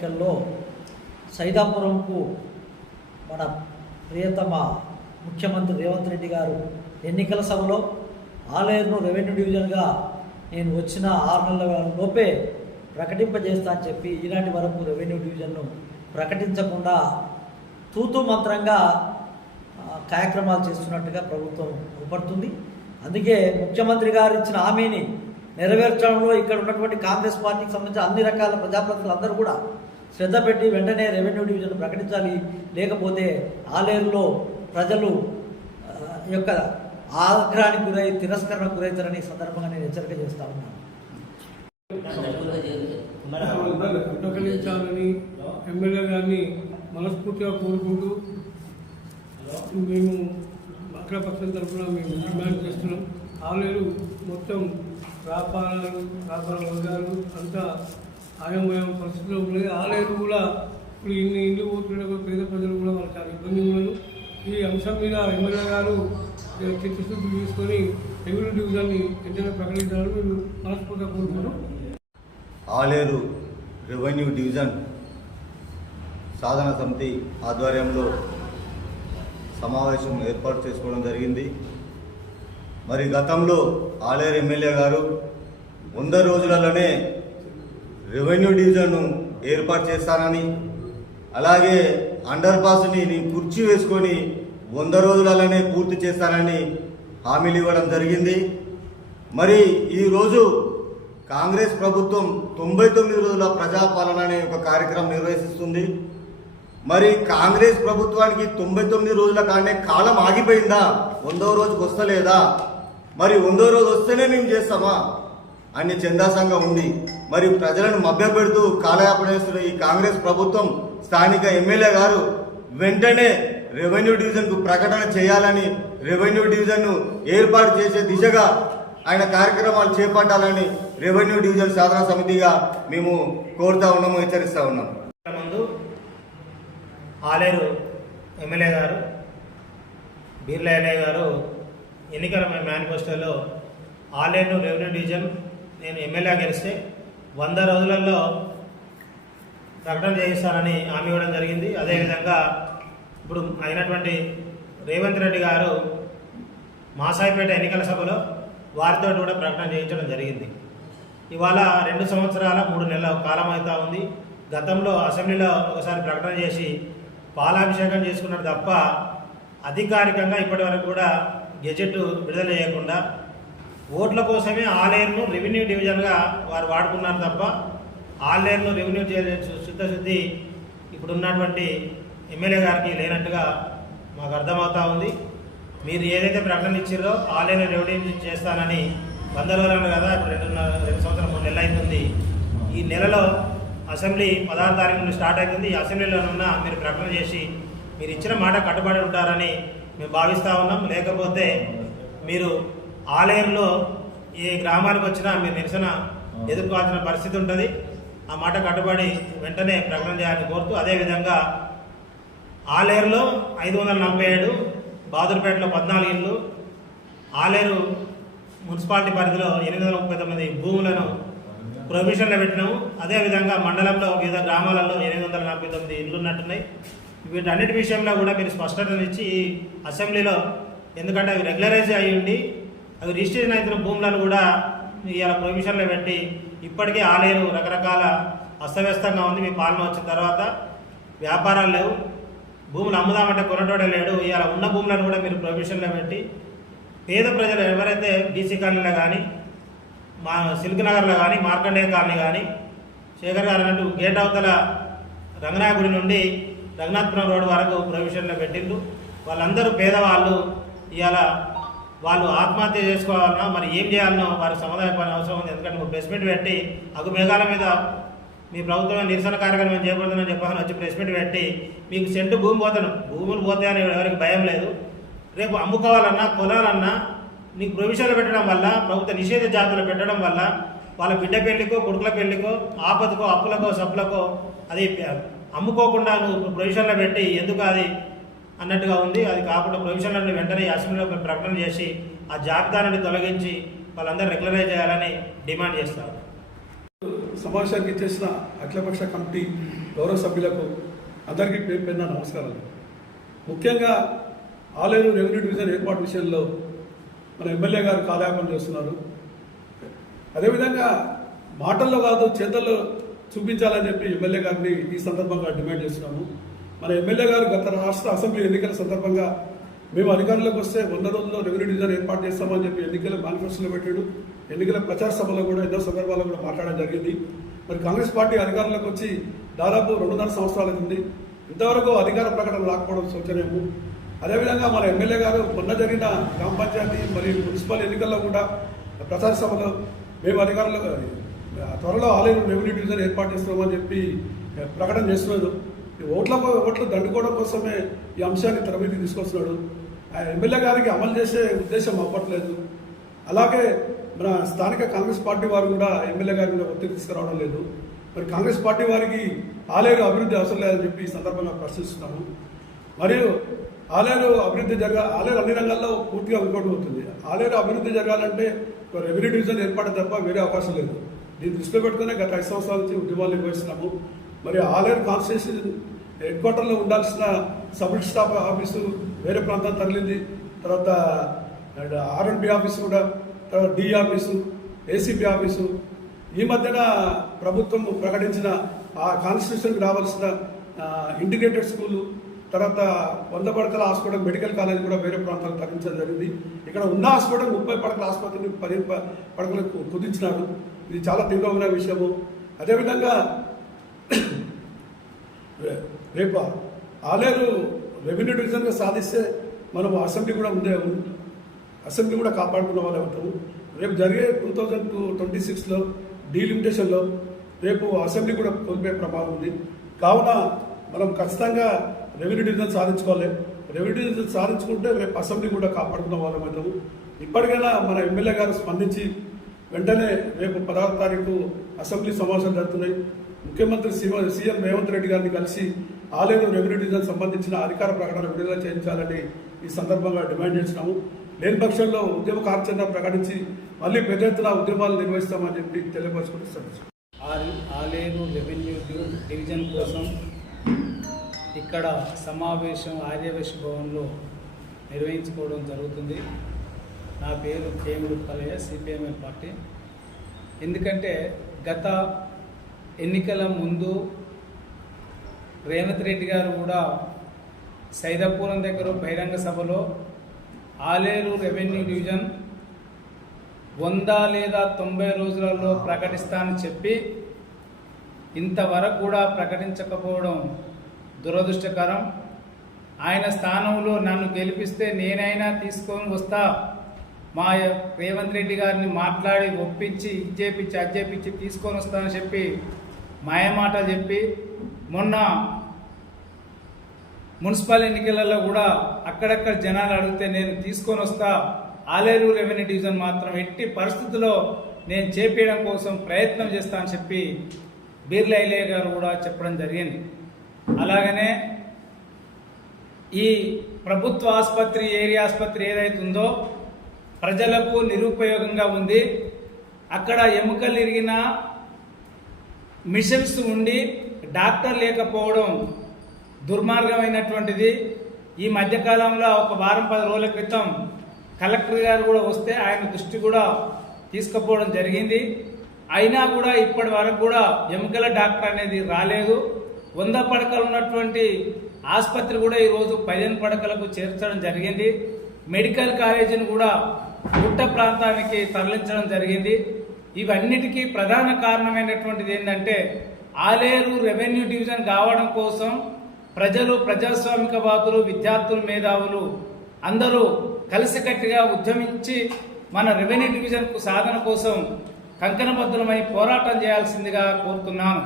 ఎన్నికల్లో సైదాపురంకు మన ప్రియతమ ముఖ్యమంత్రి రేవంత్ రెడ్డి గారు ఎన్నికల సభలో ఆలేరును రెవెన్యూ డివిజన్గా నేను వచ్చిన 6 నెలల లోపే ప్రకటింపజేస్తా అని చెప్పి ఈనాటి వరకు రెవెన్యూ డివిజన్ను ప్రకటించకుండా తూతూ మంత్రంగా కార్యక్రమాలు చేస్తున్నట్టుగా ప్రభుత్వం ఊపడుతుంది. అందుకే ముఖ్యమంత్రి గారు ఇచ్చిన హామీని నెరవేర్చడంలో ఇక్కడ ఉన్నటువంటి కాంగ్రెస్ పార్టీకి సంబంధించిన అన్ని రకాల ప్రజాప్రతినిధులు అందరూ కూడా శ్రద్ధ పెట్టి వెంటనే రెవెన్యూ డివిజన్ ప్రకటించాలి, లేకపోతే ఆలేరులో ప్రజలు యొక్క ఆగ్రహానికి గురై తిరస్కరణకు గురవుతారని సందర్భంగా నేను హెచ్చరిక చేస్తా ఉన్నాను. ప్రకటించాలని ఎమ్మెల్యే గారిని మనస్ఫూర్తిగా కోరుకుంటూ మేము అఖిలపక్షం తరఫున మేము డిమాండ్ చేస్తున్నాం. ఆలేరు మొత్తం వ్యాపార వర్గాలు అంతా ఆయంభయం పరిస్థితిలో ఉన్నది. ఆలేరు కూడా ఇప్పుడు ఇన్ని ఇండ్లు పోతున్న పేద ప్రజలు కూడా వాళ్ళకి చాలా ఇబ్బంది ఉన్నది. ఈ అంశం మీద ఎమ్మెల్యే గారు చిత్తశుద్ధి తీసుకొని రెవెన్యూ డివిజన్ని వెంటనే ప్రకటించాలని మేము మనస్ఫూర్తిగా కోరుకుంటున్నాం. ఆలేరు రెవెన్యూ డివిజన్ సాధన సమితి ఆధ్వర్యంలో సమావేశం ఏర్పాటు చేసుకోవడం జరిగింది. మరి గతంలో ఆలేరు ఎమ్మెల్యే గారు 100 రోజులలోనే రెవెన్యూ డివిజన్ను ఏర్పాటు చేస్తానని, అలాగే అండర్ పాస్ని నేను కుర్చీ వేసుకొని 100 రోజులలోనే పూర్తి చేస్తానని హామీలు ఇవ్వడం జరిగింది. మరి ఈరోజు కాంగ్రెస్ ప్రభుత్వం 99 రోజుల ప్రజాపాలన అనే ఒక కార్యక్రమం నిర్వహిస్తుంది. మరి కాంగ్రెస్ ప్రభుత్వానికి 99 రోజుల కానే కాలం ఆగిపోయిందా? 100వ రోజుకి వస్తలేదా? మరి 100వ రోజు వస్తేనే మేము చేస్తామా అన్ని చందాసంగా ఉంది. మరి ప్రజలను మభ్యపెడుతూ కాలయాపన చేస్తున్న ఈ కాంగ్రెస్ ప్రభుత్వం స్థానిక ఎమ్మెల్యే గారు వెంటనే రెవెన్యూ డివిజన్కు ప్రకటన చేయాలని, రెవెన్యూ డివిజన్ను ఏర్పాటు చేసే దిశగా ఆయన కార్యక్రమాలు చేపట్టాలని రెవెన్యూ డివిజన్ సాధన సమితిగా మేము కోరుతా ఉన్నాము, హెచ్చరిస్తూ ఉన్నాము. ముందు ఆలేరు ఎమ్మెల్యే గారు బీర్ల ఎమ్మెల్యే గారు ఎన్నికల మేనిఫెస్టోలో ఆలేరు రెవెన్యూ డివిజన్ నేను ఎమ్మెల్యే గెలిస్తే 100 రోజులలో ప్రకటన చేయిస్తానని హామీ ఇవ్వడం జరిగింది. అదేవిధంగా ఇప్పుడు అయినటువంటి రేవంత్ రెడ్డి గారు మాసాయిపేట ఎన్నికల సభలో వారితో కూడా ప్రకటన చేయించడం జరిగింది. ఇవాళ 2 సంవత్సరాల 3 నెలల కాలం అవుతా ఉంది. గతంలో అసెంబ్లీలో ఒకసారి ప్రకటన చేసి పాలాభిషేకం చేసుకున్నారు తప్ప అధికారికంగా ఇప్పటి వరకు కూడా గెజెట్ విడుదల చేయకుండా ఓట్ల కోసమే ఆలేరును రెవెన్యూ డివిజన్గా వారు వాడుకున్నారు తప్ప ఆలేరును రెవెన్యూ చిత్తశుద్ధి ఇప్పుడు ఉన్నటువంటి ఎమ్మెల్యే గారికి లేనట్టుగా మాకు అర్థమవుతా ఉంది. మీరు ఏదైతే ప్రకటన ఇచ్చారో ఆలేరు రెవెన్యూ చేస్తానని 100 రోజులు కదా, ఇప్పుడు 2 సంవత్సరాలు 3 నెలలు అవుతుంది. ఈ నెలలో అసెంబ్లీ 16వ తారీఖు నుండి స్టార్ట్ అవుతుంది. ఈ అసెంబ్లీలోనున్న మీరు ప్రకటన చేసి మీరు ఇచ్చిన మాట కట్టుబడి ఉంటారని మేము భావిస్తూ ఉన్నాం. లేకపోతే మీరు ఆలేరులో ఏ గ్రామానికి వచ్చినా మీరు నిరసన ఎదుర్కోవాల్సిన పరిస్థితి ఉంటుంది. ఆ మాట కట్టుబడి వెంటనే ప్రకటన చేయాలని కోరుతూ, అదేవిధంగా ఆలేరులో 547, బాదురుపేటలో 14 ఇళ్ళు, ఆలేరు మున్సిపాలిటీ పరిధిలో 839 భూములను ప్రొవిజన్లో పెట్టినాము. అదేవిధంగా మండలంలో వివిధ గ్రామాలలో 849 ఇళ్ళు ఉన్నట్టున్నాయి. వీటన్నిటి విషయంలో కూడా మీరు స్పష్టతనిచ్చి అసెంబ్లీలో, ఎందుకంటే అవి రెగ్యులరైజ్ అయ్యి ఉండి అవి రిజిస్ట్రేషన్ అయిన భూములను కూడా ఇలా ప్రొవిజన్లో పెట్టి ఇప్పటికే ఆలేరు రకరకాల అస్తవ్యస్తంగా ఉంది. మీ పాలన వచ్చిన తర్వాత వ్యాపారాలు లేవు, భూములు అమ్ముదామంటే కొనటోడే లేడు. ఇలా ఉన్న భూములను కూడా మీరు ప్రొవిజన్లో పెట్టి పేద ప్రజలు ఎవరైతే బీసీ కాలనీలో కానీ, మా సిల్క్ నగర్లో కానీ, మార్కండేయ కాలనీ కానీ, శేఖర్ గారు అన్నట్టు గేట్ అవతల రంగనాయకుడి నుండి రఘునాథపురం రోడ్డు వరకు ప్రొవిజన్లో పెట్టిండ్రు. వాళ్ళందరూ పేదవాళ్ళు. ఇవాళ వాళ్ళు ఆత్మహత్య చేసుకోవాలన్నా మరి ఏం చేయాలనో వారికి సమాధానం పని అవసరం ఉంది. ఎందుకంటే ప్రెస్ మీట్ పెట్టి అగు మేఘాల మీద మీ ప్రభుత్వం నిరసన కార్యక్రమం చేయబడుతుందని చెప్పాలని వచ్చి ప్రెస్ మీట్ పెట్టి మీకు సెంటు భూమి పోతాను, భూములు పోతాయని ఎవరికి భయం లేదు. రేపు అమ్ముకోవాలన్నా కొనాలన్నా నీకు ప్రొవిజన్లు పెట్టడం వల్ల, ప్రభుత్వ నిషేధ జాతులు పెట్టడం వల్ల వాళ్ళ బిడ్డ పెళ్లికో, కొడుకుల పెళ్లికో, ఆపదకో, అప్పులకో, సప్పులకో అది అమ్ముకోకుండా నువ్వు ప్రొవిజన్లో పెట్టి ఎందుకు అది అన్నట్టుగా ఉంది. అది కాకుండా ప్రొవిజన్లను వెంటనే అసెంబ్లీలో ప్రకటన చేసి ఆ జాబితాను తొలగించి వాళ్ళందరూ రెగ్యులరైజ్ చేయాలని డిమాండ్ చేస్తారు. సమావేశానికి చేసిన అఖిలపక్ష కమిటీ గౌరవ సభ్యులకు అందరికీ పేరు పేరున నమస్కారాలు. ముఖ్యంగా ఆలేరు రెవెన్యూ డివిజన్ ఏర్పాటు విషయంలో మన ఎమ్మెల్యే గారు కాలయాపన చేస్తున్నారు. అదేవిధంగా మాటల్లో కాదు చేతల్లో చూపించాలని చెప్పి ఎమ్మెల్యే గారిని ఈ సందర్భంగా డిమాండ్ చేస్తున్నాము. మన ఎమ్మెల్యే గారు గత రాష్ట్ర అసెంబ్లీ ఎన్నికల సందర్భంగా మేము అధికారంలోకి వస్తే 100 రోజుల్లో రెవెన్యూ డివిజన్ ఏర్పాటు చేస్తామని చెప్పి ఎన్నికల మేనిఫెస్టోలో పెట్టాడు. ఎన్నికల ప్రచార సభలో కూడా ఎన్నో సందర్భాల్లో కూడా మాట్లాడడం జరిగింది. మరి కాంగ్రెస్ పార్టీ అధికారంలోకి వచ్చి దాదాపు 2.5 సంవత్సరాలు ఉంది. ఇంతవరకు అధికార ప్రకటన రాకపోవడం శోచనీయము. అదేవిధంగా మన ఎమ్మెల్యే గారు మొన్న జరిగిన గ్రామ పంచాయతీ మరియు మున్సిపల్ ఎన్నికల్లో కూడా ప్రచార సభలో మేము అధికారంలో త్వరలో ఆలేరు రెవెన్యూ డివిజన్ ఏర్పాటు చేస్తున్నామని చెప్పి ప్రకటన చేస్తున్నాడు. ఓట్లు దండుకోవడం కోసమే ఈ అంశాన్ని తెర మీదకి తీసుకొస్తున్నాడు. ఆ ఎమ్మెల్యే గారికి అమలు చేసే ఉద్దేశం అవ్వట్లేదు. అలాగే మన స్థానిక కాంగ్రెస్ పార్టీ వారు కూడా ఎమ్మెల్యే గారి మీద ఒత్తిడి తీసుకురావడం లేదు. మరి కాంగ్రెస్ పార్టీ వారికి ఆలేరు అభివృద్ధి అవసరం లేదని చెప్పి ఈ సందర్భంగా ప్రశ్నిస్తున్నాము. మరియు ఆలేరు అన్ని రంగాల్లో పూర్తిగా వికోటమవుతుంది. ఆలేరు అభివృద్ధి జరగాలంటే రెవెన్యూ డివిజన్ ఏర్పడే తప్ప వేరే అవకాశం లేదు. దీన్ని దృష్టిలో పెట్టుకునే గత 5 సంవత్సరాల నుంచి ఉద్యమాలు నిర్వహిస్తున్నాము. మరి ఆలేరు కాన్స్టిట్యూషన్ హెడ్ క్వార్టర్లో ఉండాల్సిన సబ్ స్టాఫ్ ఆఫీసు వేరే ప్రాంతం తరలింది. తర్వాత R&B ఆఫీసు కూడా, తర్వాత డి ఆఫీసు, ఏసీపీ ఆఫీసు. ఈ మధ్యన ప్రభుత్వం ప్రకటించిన ఆ కాన్స్టిట్యూషన్కి రావాల్సిన ఇంటిగ్రేటెడ్ స్కూలు, తర్వాత 100 పడకల హాస్పిటల్, మెడికల్ కాలేజ్ కూడా వేరే ప్రాంతాలకు తరలించడం జరిగింది. ఇక్కడ ఉన్న హాస్పిటల్ 30 పడకల ఆసుపత్రిని 10 పడకలకు కుదించినారు. ఇది చాలా తీవ్రమైన విషయము. అదేవిధంగా రేపు ఆలేరు రెవెన్యూ డివిజన్గా సాధిస్తే మనం అసెంబ్లీ కూడా కాపాడుకున్న వాళ్ళు అవుతాము. రేపు జరిగే 2026లో డీలిమిటేషన్లో రేపు అసెంబ్లీ కూడా కోల్పోయే ప్రమాదం ఉంది. కావున మనం ఖచ్చితంగా రెవెన్యూ డివిజన్ సాధించుకోవాలి. రెవెన్యూ డివిజన్ సాధించుకుంటే రేపు అసెంబ్లీ కూడా కాపాడుకున్న వాళ్ళం అవుతాము. ఇప్పటికైనా మన ఎమ్మెల్యే గారు స్పందించి వెంటనే రేపు 10వ తారీఖు అసెంబ్లీ సమావేశాలు జరుగుతున్నాయి. ముఖ్యమంత్రి సీఎం రేవంత్ రెడ్డి గారిని కలిసి ఆలేరు రెవెన్యూ డివిజన్ సంబంధించిన అధికార ప్రకటన విడుదల చేయించాలని ఈ సందర్భంగా డిమాండ్ చేస్తున్నాము. లేని పక్షంలో ఉద్యమ కార్యాచరణ ప్రకటించి మళ్ళీ పెద్ద ఎత్తున ఉద్యమాలు నిర్వహిస్తామని చెప్పి తెలియపరుచుకుంటున్నాం. ఆలేరు రెవెన్యూ డివిజన్ కోసం ఇక్కడ సమావేశం ఆర్యవేశ భవన్లో నిర్వహించుకోవడం జరుగుతుంది. నా పేరు కేముడు కలయ్య, సిపిఎంఎల్ పార్టీ. ఎందుకంటే గత ఎన్నికల ముందు రేవంత్ రెడ్డి గారు కూడా సైదాపురం దగ్గర బహిరంగ సభలో ఆలేరు రెవెన్యూ డివిజన్ 100 లేదా 90 రోజులలో ప్రకటిస్తానని చెప్పి ఇంతవరకు కూడా ప్రకటించకపోవడం దురదృష్టకరం. ఆయన స్థానంలో నన్ను గెలిపిస్తే నేనైనా తీసుకొని వస్తా, మా రేవంత్ రెడ్డి గారిని మాట్లాడి ఒప్పించి అజ్జేపించి తీసుకొని వస్తానని చెప్పి మాయమాట చెప్పి మొన్న మున్సిపల్ ఎన్నికలలో కూడా అక్కడక్కడ జనాలు అడిగితే నేను తీసుకొని వస్తా, ఆలేరు రెవెన్యూ డివిజన్ మాత్రం ఎట్టి పరిస్థితుల్లో నేను చేపేయడం కోసం ప్రయత్నం చేస్తా అని చెప్పి బీర్లా ఎల్లయ్య గారు కూడా చెప్పడం జరిగింది. అలాగనే ఈ ప్రభుత్వ ఆసుపత్రి, ఏరియా ఆసుపత్రి ఏదైతుందో ప్రజలకు నిరుపయోగంగా ఉంది. అక్కడ ఎముకలు ఇరిగిన మిషన్స్ ఉండి డాక్టర్ లేకపోవడం దుర్మార్గమైనటువంటిది. ఈ మధ్యకాలంలో ఒక వారం 10 రోజుల క్రితం కలెక్టర్ గారు కూడా వస్తే ఆయన దృష్టి కూడా తీసుకుపోవడం జరిగింది. అయినా కూడా ఇప్పటి వరకు కూడా ఎముకల డాక్టర్ అనేది రాలేదు. 100 పడకలు ఉన్నటువంటి ఆసుపత్రి కూడా ఈరోజు 15 పడకలకు చేర్చడం జరిగింది. మెడికల్ కాలేజీని కూడా గుట్ట ప్రాంతానికి తరలించడం జరిగింది. ఇవన్నిటికీ ప్రధాన కారణమైనటువంటిది ఏంటంటే ఆలేరు రెవెన్యూ డివిజన్ కావడం కోసం ప్రజలు, ప్రజాస్వామికవాదులు, విద్యార్థులు, మేధావులు అందరూ కలిసికట్టుగా ఉద్యమించి మన రెవెన్యూ డివిజన్కు సాధన కోసం కంకణబద్ధులమై పోరాటం చేయాల్సిందిగా కోరుతున్నాను.